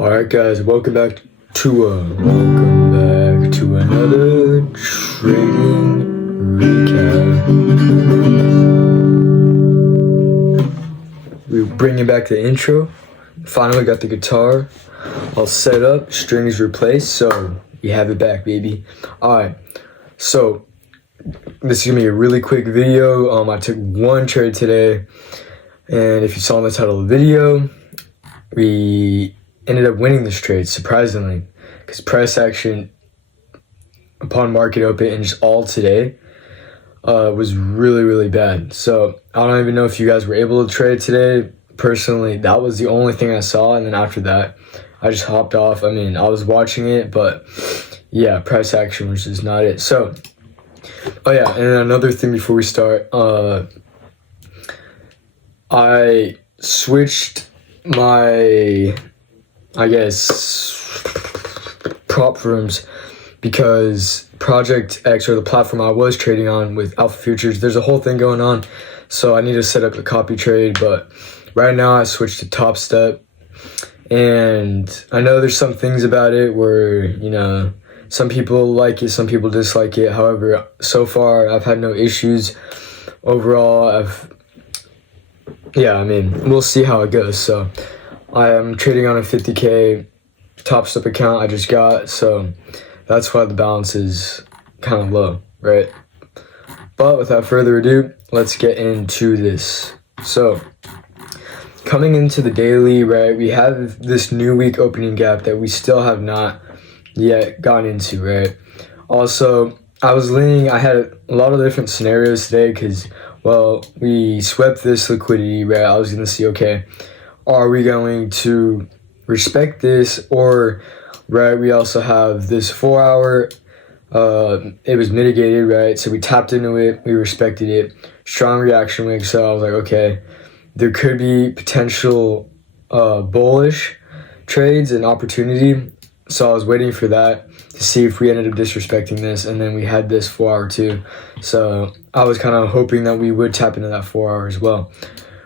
Alright guys, welcome back to another trading recap. We're bringing back the intro. Finally got the guitar all set up, strings replaced, so we have it back, baby. Alright, so this is gonna be a really quick video. I took one trade today, and if you saw in the title of the video, we ended up winning this trade, surprisingly, because price action upon market open and just all today was really bad. So I don't even know if you guys were able to trade today. Personally, that was the only thing I saw, and then after that I just hopped off. I mean, I was watching it, but yeah, price action was just not it. So oh yeah, and another thing before we start, I switched my, I guess, prop rooms because Project X, or the platform I was trading on with Alpha Futures, there's a whole thing going on, so I need to set up a copy trade. But right now I switched to Topstep, and I know there's some things about it where, you know, some people like it, some people dislike it. However, so far I've had no issues. Overall, I mean, we'll see how it goes. So I am trading on a 50K Topstep account I just got, so that's why the balance is kind of low, right? But without further ado, let's get into this. So coming into the daily, right, we have this new week opening gap that we still have not yet gone into, right? Also, I had a lot of different scenarios today because, well, we swept this liquidity, right? I was going to see, okay, are we going to respect this? Or, right, we also have this 4 hour, it was mitigated, right? So we tapped into it, we respected it, strong reaction week. So I was like, okay, there could be potential bullish trades and opportunity. So I was waiting for that to see if we ended up disrespecting this, and then we had this 4 hour too. So I was kind of hoping that we would tap into that 4 hour as well,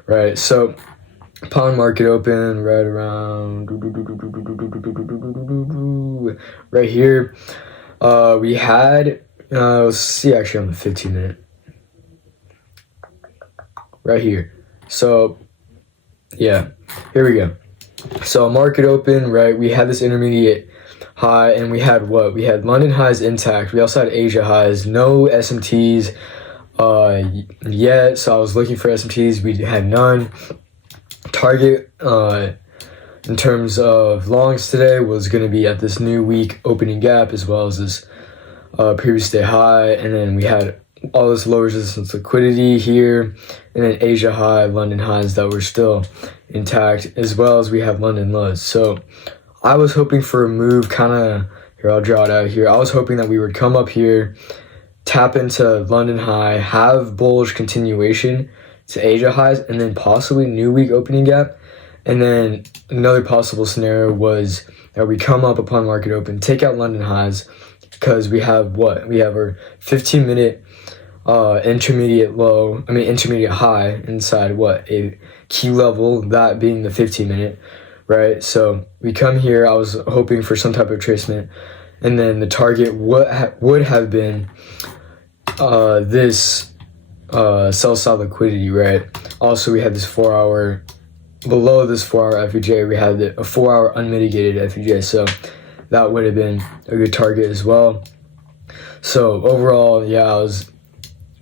right? So upon market open, right around right here, we had let's see, actually on the 15 minute right here. So yeah, here we go. So market open, right, we had this intermediate high, and we had what? We had London highs intact. We also had Asia highs, no SMTs yet. So I was looking for SMTs, we had none. Target in terms of longs today was going to be at this new week opening gap, as well as this previous day high, and then we had all this low resistance liquidity here, and then Asia high, London highs that were still intact, as well as we have London lows. So I was hoping for a move, kind of, here, I'll draw it out here. I was hoping that we would come up here, tap into London high, have bullish continuation to Asia highs, and then possibly new week opening gap. And then another possible scenario was that we come up upon market open, take out London highs, because we have what? We have our 15-minute intermediate high inside what? A key level, that being the 15-minute, right? So we come here, I was hoping for some type of retracement, and then the target would have been this sell side liquidity, right? Also, we had this 4 hour, below this 4 hour FEJ, we had a 4 hour unmitigated FEJ, so that would have been a good target as well. So overall, yeah, I was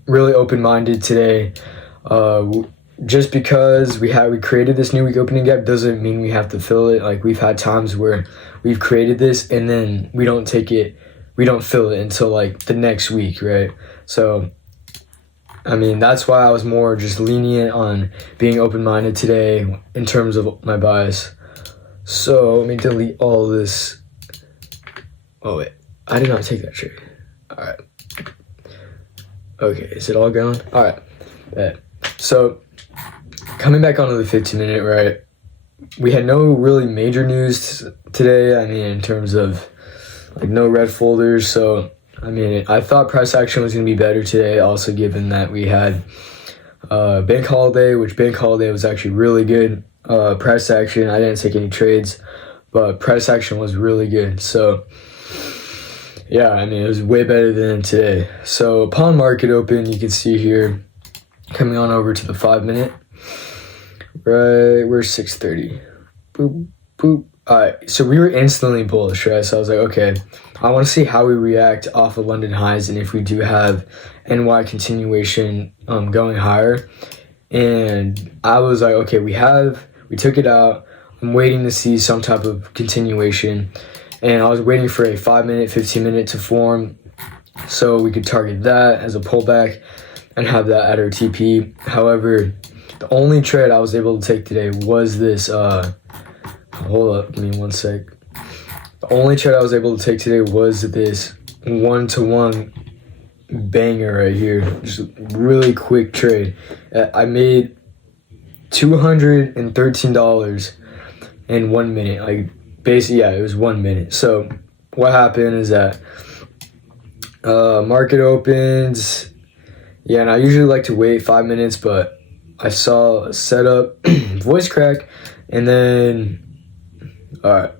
really open-minded today. Just because we created this new week opening gap doesn't mean we have to fill it. Like, we've had times where we've created this and then we don't fill it until like the next week, right? So I mean, that's why I was more just lenient on being open-minded today in terms of my bias. So let me delete all this. Oh wait, I did not take that trade. All right. Okay, is it all gone? All right. Yeah. So coming back onto the 15-minute, right? We had no really major news today. I mean, in terms of like no red folders. So I mean, I thought price action was going to be better today, also given that we had bank holiday, which bank holiday was actually really good price action. I didn't take any trades, but price action was really good. So yeah, I mean, it was way better than today. So upon market open, you can see here, coming on over to the 5 minute, right, we're 6:30. Boop, boop. All right, so we were instantly bullish, right? So I was like, okay, I want to see how we react off of London highs and if we do have NY continuation going higher. And I was like, okay, we took it out. I'm waiting to see some type of continuation. And I was waiting for a 5 minute, 15 minute to form so we could target that as a pullback and have that at our TP. However, the only trade I was able to take today was this, hold up, give me 1 sec. The only trade I was able to take today was this 1-to-1 banger right here. Just a really quick trade. I made $213 in 1 minute. Like, basically, yeah, it was 1 minute. So what happened is that market opens. Yeah, and I usually like to wait 5 minutes, but I saw a setup, voice crack, and then, all right,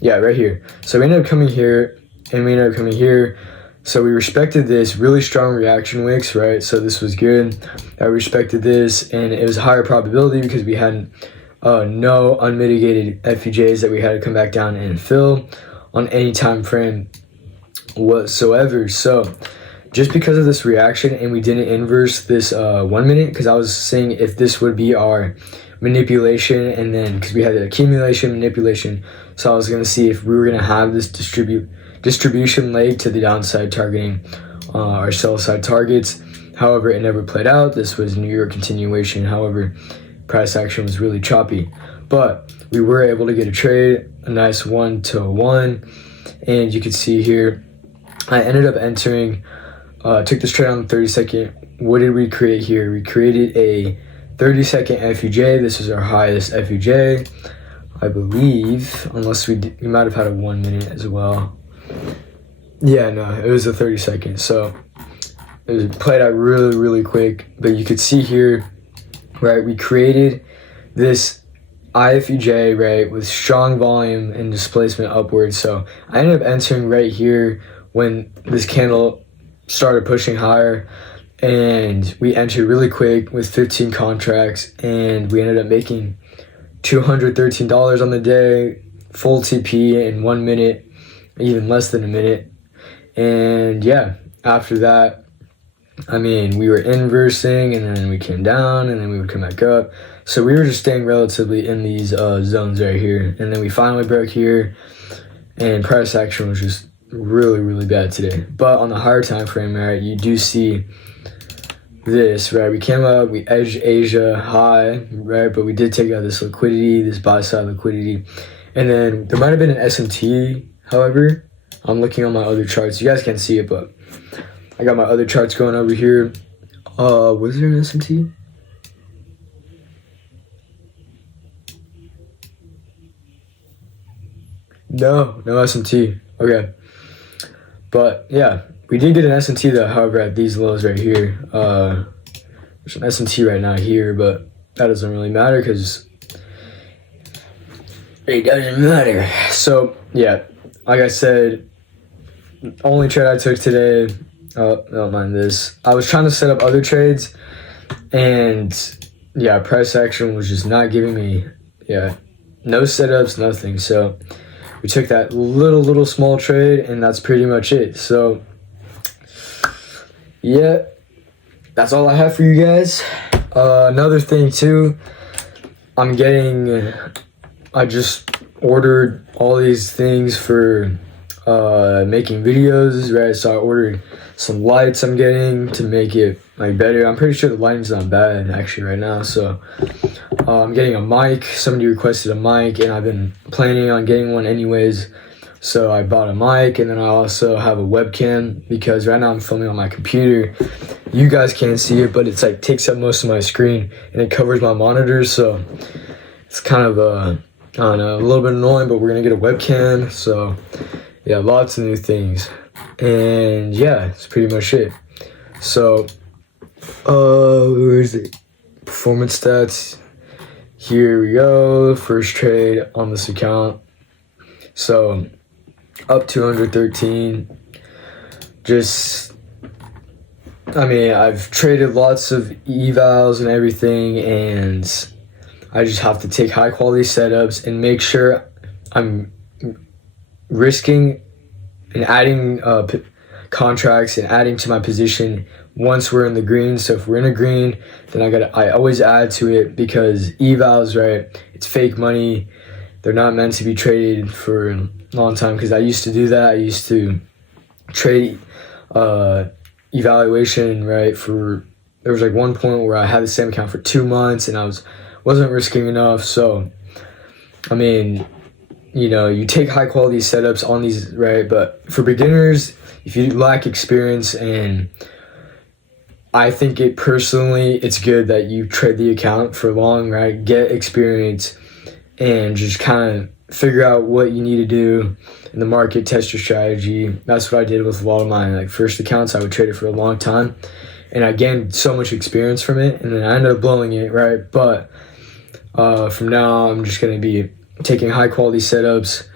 yeah, right here. So we ended up coming here, and we ended up coming here. So we respected this really strong reaction wicks, right? So this was good. I respected this, and it was a higher probability because we had no unmitigated FEJs that we had to come back down and fill on any time frame whatsoever. So just because of this reaction, and we didn't inverse this 1 minute, because I was saying if this would be our manipulation, and then because we had the accumulation, manipulation, so I was going to see if we were going to have this distribution leg to the downside targeting our sell side targets. However, it never played out. This was New York continuation. However, price action was really choppy, but we were able to get a trade, a nice 1-to-1, and you can see here I ended up entering, took this trade on the 30-second. What did we create here? We created a 30-second FUJ. This is our highest FUJ, I believe, unless we might have had a 1 minute as well. Yeah, no, it was a 30-second. So it was played out really, really quick. But you could see here, right, we created this IFUJ, right, with strong volume and displacement upwards. So I ended up entering right here when this candle started pushing higher, and we entered really quick with 15 contracts, and we ended up making $213 on the day, full TP in 1 minute, even less than a minute. And yeah, after that, I mean, we were inversing, and then we came down, and then we would come back up. So we were just staying relatively in these zones right here. And then we finally broke here, and price action was just really, really bad today. But on the higher time frame, right, you do see this, right? We came up, we edged Asia high, right? But we did take out this liquidity, this buy side liquidity. And then there might have been an SMT, however. I'm looking on my other charts. You guys can't see it, but I got my other charts going over here. Was there an SMT? No SMT. Okay. But yeah, we did get an SMT though, however, at these lows right here. There's an SMT right now here, but that doesn't really matter because it doesn't matter. So yeah, like I said, only trade I took today, don't mind this. I was trying to set up other trades, and yeah, price action was just not giving me, no setups, nothing. So we took that little small trade, and that's pretty much it. So yeah, that's all I have for you guys. Another thing too, I just ordered all these things for making videos, right? So I ordered some lights I'm getting to make it like better. I'm pretty sure the lighting's not bad actually right now. So I'm getting a mic. Somebody requested a mic, and I've been planning on getting one anyways. So I bought a mic, and then I also have a webcam because right now I'm filming on my computer. You guys can't see it, but it's like takes up most of my screen, and it covers my monitor. So it's kind of I don't know, a little bit annoying, but we're gonna get a webcam. So yeah, lots of new things, and yeah, it's pretty much it. So where is it? Performance stats. Here we go. First trade on this account. So up 213. Just, I mean, I've traded lots of evals and everything, and I just have to take high quality setups and make sure I'm risking and adding contracts and adding to my position once we're in the green. So if we're in a green, then I always add to it, because evals, right, it's fake money. They're not meant to be traded for a long time, because I used to do that. I used to trade evaluation, right, there was like one point where I had the same account for 2 months and I wasn't risking enough. So I mean, you take high quality setups on these, right? But for beginners, if you lack experience, and I think it's good that you trade the account for long, right? Get experience and just kind of figure out what you need to do in the market, test your strategy. That's what I did with a lot of my first accounts. I would trade it for a long time, and I gained so much experience from it, and then I ended up blowing it, right? But from now, I'm just going to be taking high quality setups,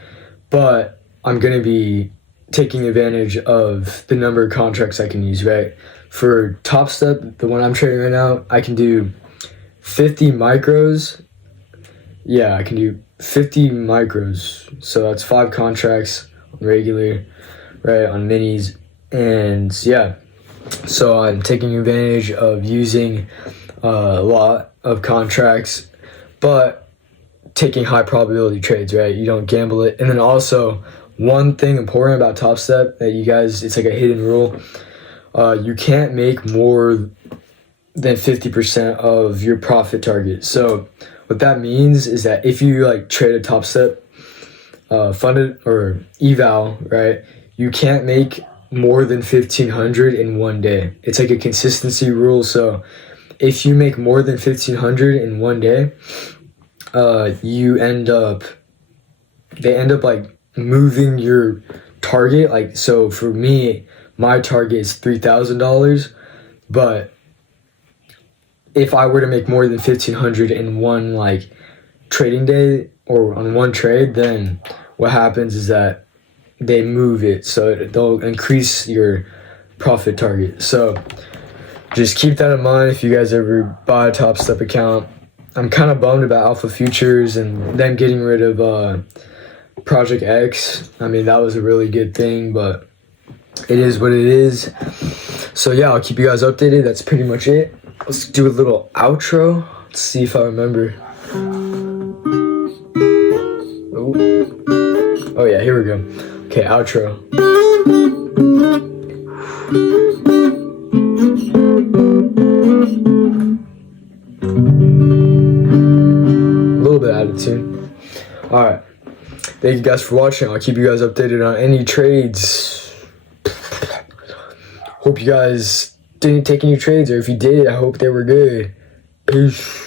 but I'm going to be taking advantage of the number of contracts I can use, right? For Topstep, the one I'm trading right now, I can do 50 micros. Yeah, I can do 50 micros. So that's 5 contracts on regular, right, on minis. And yeah, so I'm taking advantage of using a lot of contracts, but taking high probability trades, right? You don't gamble it. And then also, one thing important about Topstep that you guys, it's like a hidden rule. You can't make more than 50% of your profit target. So what that means is that if you trade a Topstep funded or eval, right, you can't make more than 1,500 in one day. It's like a consistency rule. So if you make more than 1,500 in one day, they end up moving your target. So for me, my target is $3,000, but if I were to make more than 1,500 in one trading day or on one trade, then what happens is that they move it, so they'll increase your profit target. So just keep that in mind if you guys ever buy a Topstep account. I'm kind of bummed about Alpha Futures and them getting rid of Project X. I mean, that was a really good thing, but it is what it is. So yeah, I'll keep you guys updated. That's pretty much it. Let's do a little outro. Let's see if I remember. Oh yeah, here we go. Okay, outro. A little bit out of tune. Alright. Thank you guys for watching. I'll keep you guys updated on any trades. Hope you guys didn't take any trades, or if you did, I hope they were good. Peace.